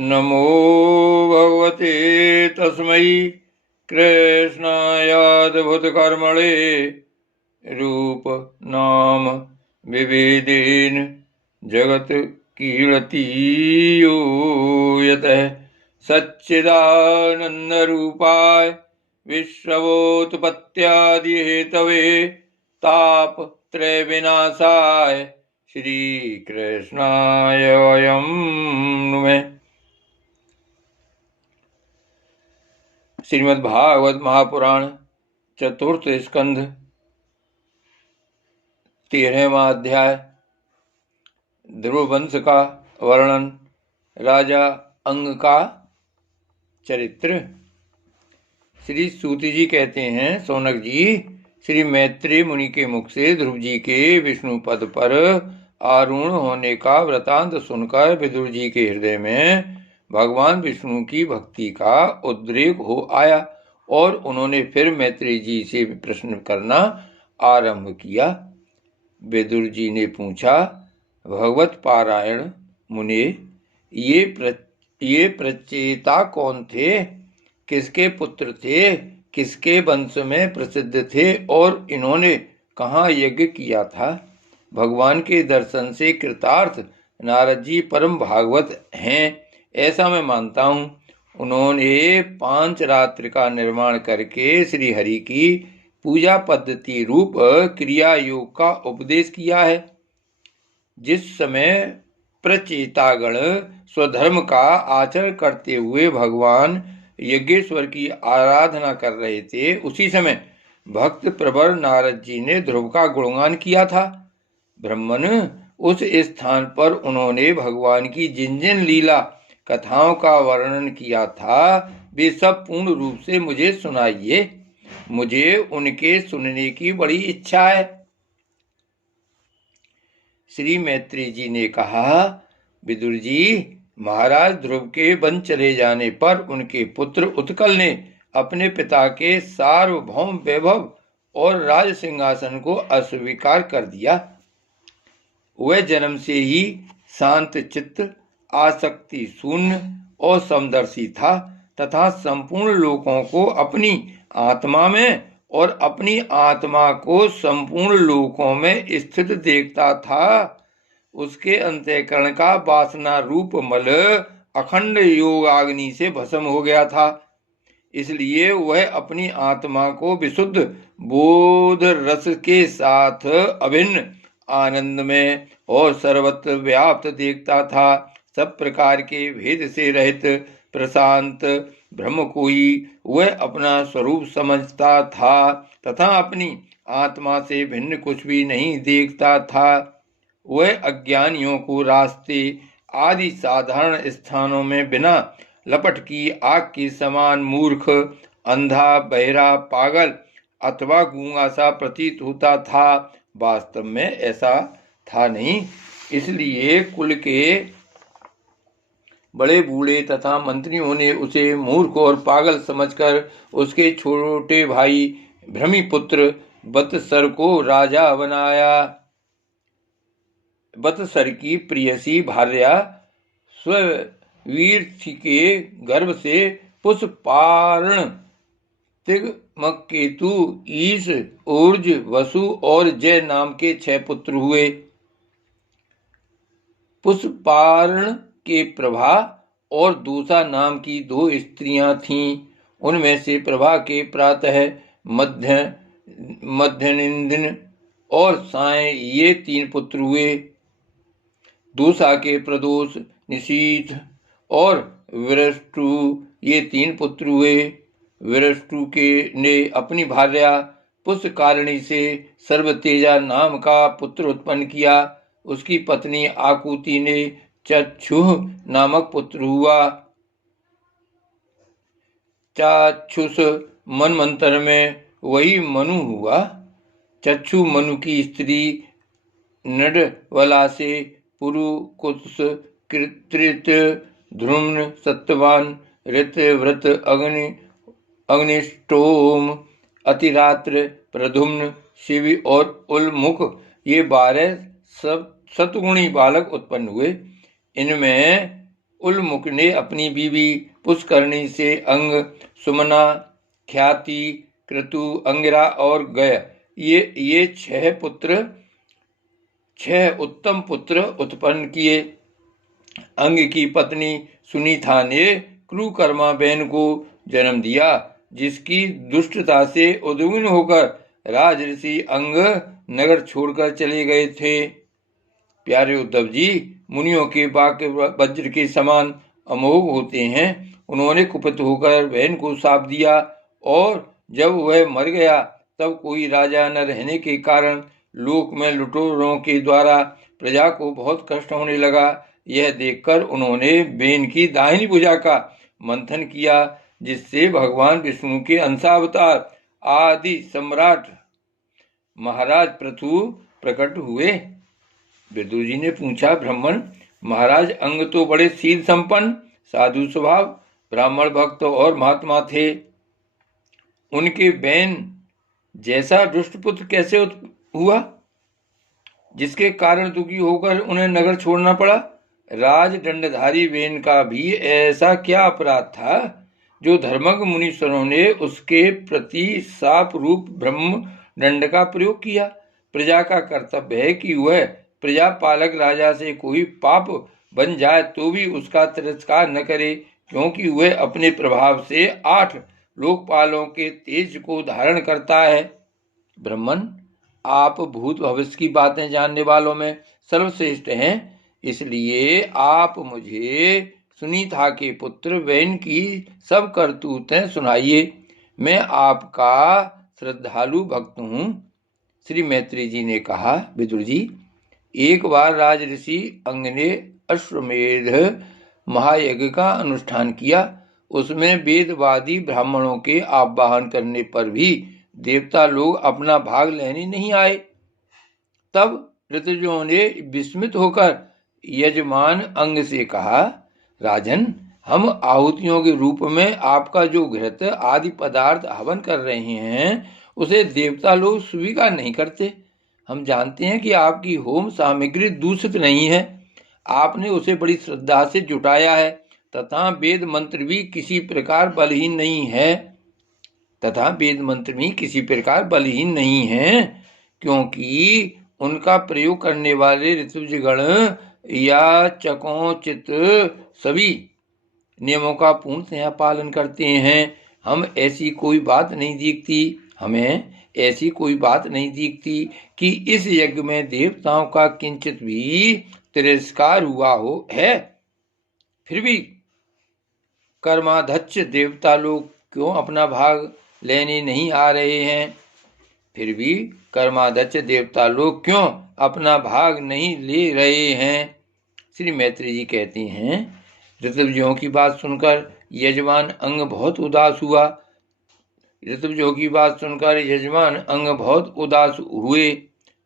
नमो भगवते तस्मै कृष्णायाद्भुतकर्मणे रूप नाम विभेदेन जगत कीर्तियो यतः सच्चिदानन्दरूपाय विश्वोत्पत्त्यादिहेतवे तापत्रयविनाशाय श्रीकृष्णाय वयं नुमः। श्रीमद् भागवत महापुराण चतुर्थ स्कंध 13वां अध्याय ध्रुव वंश का वर्णन। राजा अंग का चरित्र। श्री सूत जी कहते हैं, सौनक जी, श्री मैत्रेय मुनि के मुख से ध्रुव जी के विष्णु पद पर आरूढ़ होने का वृतांत सुनकर विदुर जी के हृदय में भगवान विष्णु की भक्ति का उद्रेक हो आया और उन्होंने फिर मैत्रेय जी से प्रश्न करना आरंभ किया। विदुर जी ने पूछा, भगवत पारायण मुने, ये प्रचेता कौन थे? किसके पुत्र थे? किसके वंश में प्रसिद्ध थे और इन्होंने कहाँ यज्ञ किया था? भगवान के दर्शन से कृतार्थ नारद जी परम भागवत हैं, ऐसा मैं मानता हूँ। उन्होंने 5 रात्रि का निर्माण करके श्री हरि की पूजा पद्धति रूप क्रिया योग का उपदेश किया है। जिस समय प्रचेतागण स्वधर्म का आचरण करते हुए भगवान यज्ञेश्वर की आराधना कर रहे थे, उसी समय भक्त प्रवर नारद जी ने ध्रुव का गुणगान किया था। ब्रह्मन, उस स्थान पर उन्होंने भगवान की जिन जिन लीला कथाओं का वर्णन किया था, वे सब पूर्ण रूप से मुझे सुनाइए। मुझे उनके सुनने की बड़ी इच्छा है। श्री मैत्रेय जी ने कहा, विदुर जी, महाराज ध्रुव के वन चले जाने पर उनके पुत्र उत्कल ने अपने पिता के सार्वभौम वैभव और राज सिंहासन को अस्वीकार कर दिया। वह जन्म से ही शांत चित्त, आसक्ति शून्य और समदर्शी था तथा संपूर्ण लोकों को अपनी आत्मा में और अपनी आत्मा को संपूर्ण लोकों में स्थित देखता था। उसके अंतःकरण का वासना रूप मल अखंड योगाग्नि से भस्म हो गया था। इसलिए वह अपनी आत्मा को विशुद्ध बोध रस के साथ अभिन्न आनंद में और सर्वत्र व्याप्त देखता था। सब प्रकार के भेद से रहित प्रशांत ब्रह्म को ही वह अपना स्वरूप समझता था तथा अपनी आत्मा से भिन्न कुछ भी नहीं देखता था। वह अज्ञानियों को रास्ते आदि साधारण स्थानों में बिना लपट की आग के समान मूर्ख, अंधा, बहरा, पागल अथवा गूंगा सा प्रतीत होता था। वास्तव में ऐसा था नहीं। इसलिए कुल के बड़े बूढ़े तथा मंत्रियों ने उसे मूर्ख और पागल समझकर उसके छोटे भाई भ्रमिपुत्र बत्सर को राजा बनाया। बत्सर की प्रियसी भार्या स्ववीर्ति के गर्भ से पुष्पार्ण, तिग्मकेतु, ईश, ऊर्ज, वसु और जय नाम के 6 पुत्र हुए। पुष्पार्ण के प्रभा और दूसरा नाम की 2 स्त्रियां थीं। उनमें से प्रभा के प्रातः, मध्याह्न और साय ये 3 पुत्र हुए। दूसरा के प्रदोष, निशीथ और विरष्टु ये 3 पुत्र हुए। विरष्टु के ने अपनी भार्या पुष्पकारिणी से सर्वतेजा नाम का पुत्र उत्पन्न किया। उसकी पत्नी आकुति ने चक्षुः नामक पुत्र हुआ। चाक्षुष मनमंत्र में वही मनु हुआ। चक्षु मनु की स्त्री नडवला से पुरु, कुत्स, कृत्रित, ध्रुम्न, सत्यवान, ऋत, व्रत, अग्निष्टोम, अतिरात्र, प्रधुम्न, शिवी और उल्मुख ये 12 सब सतगुणी बालक उत्पन्न हुए। इनमें उल्मुख ने अपनी बीवी पुष्करणी से अंग, सुमना, ख्याति, क्रतु, अंगिरा और गय ये 6 उत्तम पुत्र उत्पन्न किए। अंग की पत्नी सुनीता ने क्रूकर्मा बेन को जन्म दिया, जिसकी दुष्टता से उद्विग्न होकर राजऋषि अंग नगर छोड़कर चले गए थे। प्यारे उद्धव जी, मुनियों के वाक्य वज्र के समान अमोघ होते हैं। उन्होंने कुपित होकर बहन को शाप दिया और जब वह मर गया तब कोई राजा न रहने के कारण लोक में लुटेरों के द्वारा प्रजा को बहुत कष्ट होने लगा। यह देखकर उन्होंने बेन की दाहिनी भुजा का मंथन किया, जिससे भगवान विष्णु के अंशावतार आदि सम्राट महाराज पृथु प्रकट हुए। विदुर जी ने पूछा, ब्राह्मण महाराज अंग तो बड़े शील संपन्न, साधु स्वभाव, ब्राह्मण भक्त और महात्मा थे, उनके बेन जैसा दुष्ट पुत्र कैसे हुआ, जिसके कारण दुखी होकर उन्हें नगर छोड़ना पड़ा? राज दंडधारी बेन का भी ऐसा क्या अपराध था जो धर्मज्ञ मुनीश्वरों ने उसके प्रति शाप रूप ब्रह्म दंड का प्रयोग किया? प्रजा का कर्तव्य है कि वह प्रजा पालक राजा से कोई पाप बन जाए तो भी उसका तिरस्कार न करे, क्योंकि वह अपने प्रभाव से 8 लोकपालों के तेज को धारण करता है। ब्राह्मण, आप भूत भविष्य की बातें जानने वालों में सर्वश्रेष्ठ हैं, इसलिए आप मुझे सुनीता के पुत्र बेन की सब करतूतें सुनाइए। मैं आपका श्रद्धालु भक्त हूँ। श्री मैत्री जी ने कहा, विदुर जी, एक बार राजऋषि अंग ने अश्वमेध महायज्ञ का अनुष्ठान किया। उसमें वेदवादी ब्राह्मणों के आवाहन करने पर भी देवता लोग अपना भाग लेने नहीं आए। तब ऋतुजों ने विस्मित होकर यजमान अंग से कहा, राजन, हम आहुतियों के रूप में आपका जो घृत आदि पदार्थ हवन कर रहे हैं उसे देवता लोग स्वीकार नहीं करते। हम जानते हैं कि आपकी होम सामग्री दूषित नहीं है, आपने उसे बड़ी श्रद्धा से जुटाया है तथा वेद मंत्र भी किसी प्रकार बलहीन नहीं है, क्योंकि उनका प्रयोग करने वाले ऋतुजगण या चकोचित सभी नियमों का पूर्णतया पालन करते हैं। हमें ऐसी कोई बात नहीं दिखती कि इस यज्ञ में देवताओं का किंचित भी तिरस्कार हुआ है। फिर भी कर्माध्यक्ष देवता लोग क्यों अपना भाग लेने नहीं आ रहे हैं? श्री मैत्री जी कहते हैं, ऋतुजों की बात सुनकर यजमान अंग बहुत उदास हुए।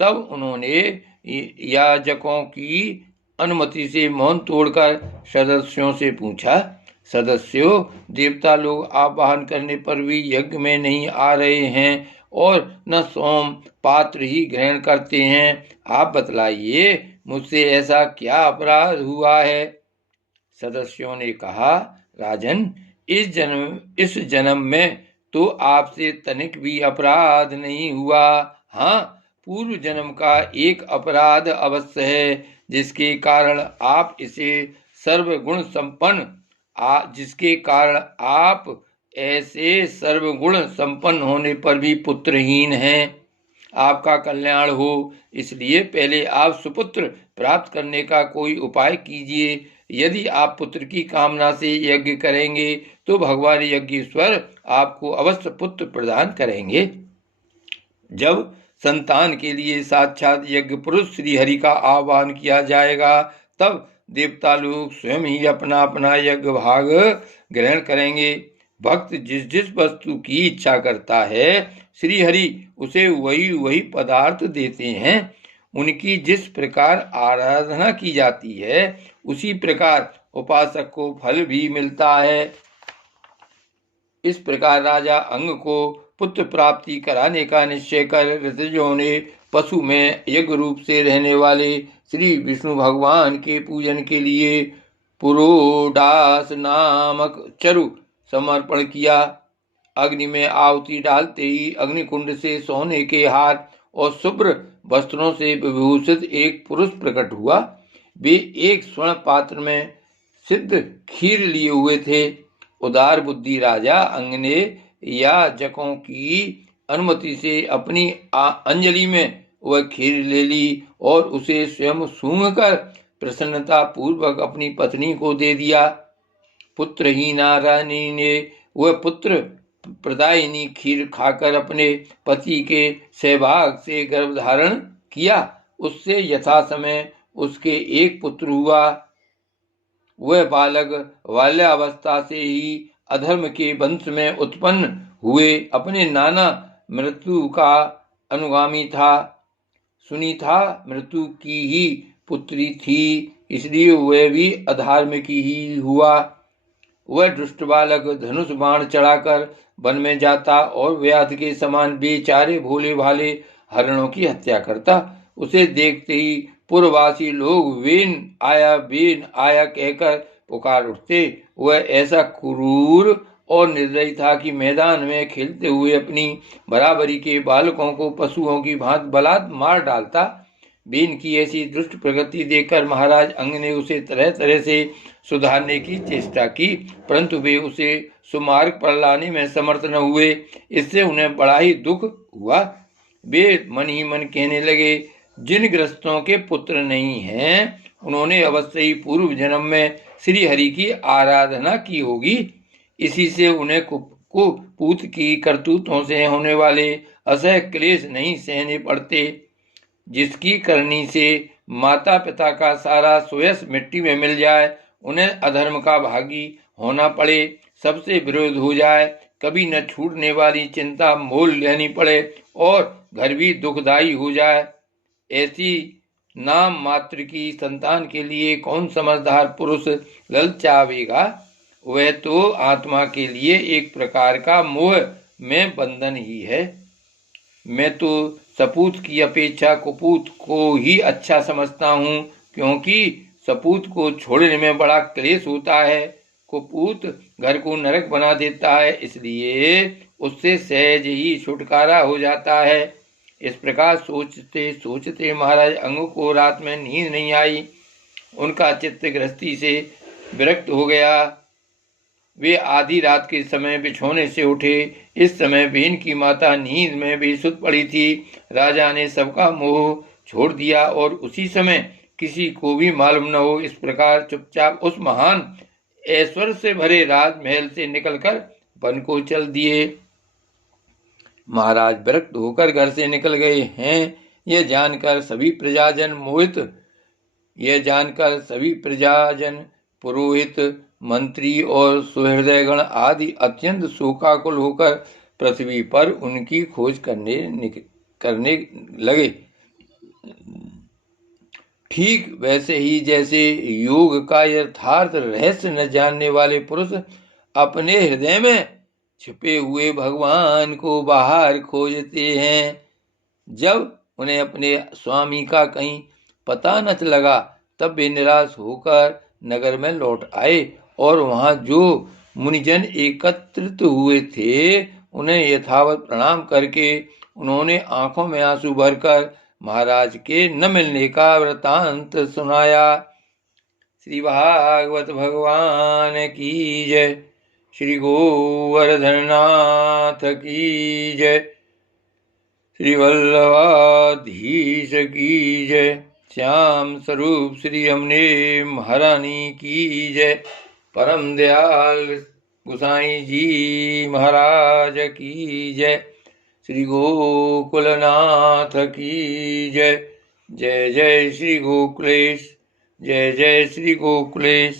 तब उन्होंने याजकों की अनुमति से मौन तोड़कर सदस्यों से पूछा, सदस्यों, देवता लोग आवाहन करने पर भी यज्ञ में नहीं आ रहे हैं और न सोम पात्र ही ग्रहण करते हैं। आप बतलाइए, मुझसे ऐसा क्या अपराध हुआ है? सदस्यों ने कहा, राजन, इस जन्म में तो आपसे तनिक भी अपराध नहीं हुआ। हाँ, पूर्व जन्म का एक अपराध अवश्य है, जिसके कारण आप ऐसे सर्वगुण संपन्न होने पर भी पुत्रहीन हैं। आपका कल्याण हो, इसलिए पहले आप सुपुत्र प्राप्त करने का कोई उपाय कीजिए। यदि आप पुत्र की कामना से यज्ञ करेंगे तो भगवान यज्ञेश्वर आपको अवश्य पुत्र प्रदान करेंगे। जब संतान के लिए साक्षात यज्ञ पुरुष श्री हरि का आह्वान किया जाएगा, तब देवता लोग स्वयं ही अपना अपना यज्ञ भाग ग्रहण करेंगे। भक्त जिस वस्तु की इच्छा करता है, श्री हरि उसे वही पदार्थ देते हैं। उनकी जिस प्रकार आराधना की जाती है, उसी प्रकार उपासक को फल भी मिलता है। इस प्रकार राजा अंग को पुत्र प्राप्ति कराने का निश्चय कर ऋतुजों ने पशु में यज्ञ रूप से रहने वाले श्री विष्णु भगवान के पूजन के लिए पुरोडास नामक चरु समर्पण किया। अग्नि में आहुति डालते ही अग्निकुंड से सोने के हार और शुभ्र वस्त्रों से विभूषित एक पुरुष प्रकट हुआ। वे एक स्वर्ण पात्र में सिद्ध खीर लिए हुए थे। उदार बुद्धि राजा अंग ने याजकों की अनुमति से अपनी अंजलि में वह खीर ले ली और उसे स्वयं सूंघकर प्रसन्नता पूर्वक अपनी पत्नी को दे दिया। पुत्रहीना रानी ने वह पुत्र प्रदायिनी खीर खाकर अपने पति के सहभाग से गर्भ धारण किया। उससे यथा समय उसके एक पुत्र हुआ। वह बालक बाल्यावस्था से ही अधर्म के वंश में उत्पन्न हुए अपने नाना मृत्यु का अनुगामी था। सुनीता मृत्यु की ही पुत्री थी, इसलिए वह भी अधार्मिक ही हुआ। वह दुष्ट बालक धनुष बाण चढ़ाकर वन में जाता और व्याध के समान बेचारे भोले भाले हरणों की हत्या करता। उसे देखते ही पूर्ववासी लोग वेन आया कहकर पुकार उठते। वह ऐसा क्रूर और निर्दयी था कि मैदान में खेलते हुए अपनी बराबरी के बालकों को पशुओं की भांति बलात् मार डालता। बेन की ऐसी दुष्ट प्रगति देखकर महाराज अंग ने उसे तरह तरह से सुधारने की चेष्टा की, परंतु वे उसे सुमार्ग पर लाने में समर्थ न हुए। इससे उन्हें बड़ा ही दुख हुआ। वे मन ही मन कहने लगे, जिन ग्रस्तों के पुत्र नहीं हैं उन्होंने अवश्य ही पूर्व जन्म में श्री हरि की आराधना की होगी। इसी से उन्हें कुपूत की करतूतों से होने वाले असह्य क्लेश नहीं सहने पड़ते, जिसकी करनी से माता पिता का सारा सुयश मिट्टी में मिल जाए, उन्हें अधर्म का भागी होना पड़े, सबसे विरोध हो जाए, कभी न छूटने वाली चिंता मोल लेनी पड़े और घर भी दुखदायी हो जाए। ऐसी नाम मात्र की संतान के लिए कौन समझदार पुरुष ललचावेगा? वह तो आत्मा के लिए एक प्रकार का मोह में बंधन ही है। मैं तो सपूत की अपेक्षा कुपूत को ही अच्छा समझता हूँ, क्योंकि सपूत को छोड़ने में बड़ा क्लेश होता है। कुपूत घर को नरक बना देता है, इसलिए उससे सहज ही छुटकारा हो जाता है। इस प्रकार सोचते सोचते महाराज अंग को रात में नींद नहीं आई। उनका चित्त गृहस्थी से विरक्त हो गया। वे आधी रात के समय बिछौने से उठे। इस समय बेन की माता नींद में बेसुध पड़ी थी। राजा ने सबका मोह छोड़ दिया और उसी समय किसी को भी मालूम न हो, इस प्रकार चुपचाप उस महान ऐश्वर्य से भरे राजमहल से निकलकर वन को चल दिए। महाराज विरक्त होकर घर से निकल गए हैं, यह जानकर सभी प्रजाजन पुरोहित मंत्री और सुहृदयगण आदि अत्यंत शोकाकुल होकर पृथ्वी पर उनकी खोज करने लगे। ठीक वैसे ही जैसे योग का यथार्थ रहस्य न जानने वाले पुरुष अपने हृदय में छिपे हुए भगवान को बाहर खोजते हैं। जब उन्हें अपने स्वामी का कहीं पता न लगा, तब वे निराश होकर नगर में लौट आए और वहां जो मुनिजन एकत्रित हुए थे उन्हें यथावत प्रणाम करके उन्होंने आंखों में आंसू भरकर महाराज के न मिलने का वृतांत सुनाया। श्री भागवत भगवान की जय। श्री गोवर्धननाथ की जय। श्री वल्लभाधीश की जय। श्याम स्वरूप श्री हमने महारानी की जय। परम दयाल गुसाई जी महाराज की जय। श्री गोकुलनाथ की जय। जय जय श्री गोकुलेश। जय जय श्री गोकुलेश।